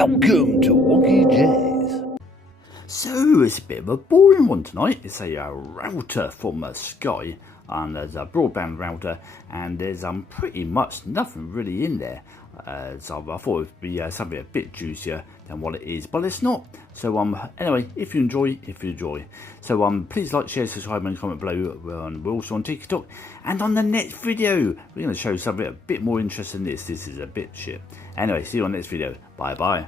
Welcome to Wonkeyjase. So it's a bit of a boring one tonight. It's a router from Sky, and there's a broadband router, and there's pretty much nothing really in there. So I thought it'd be something a bit juicier than what it is, but it's not. So anyway, if you enjoy. So please like, share, subscribe, and comment below. We're also on TikTok, and on the next video we're going to show something a bit more interesting than this. This is a bit shit. Anyway, see you on the next video. Bye bye.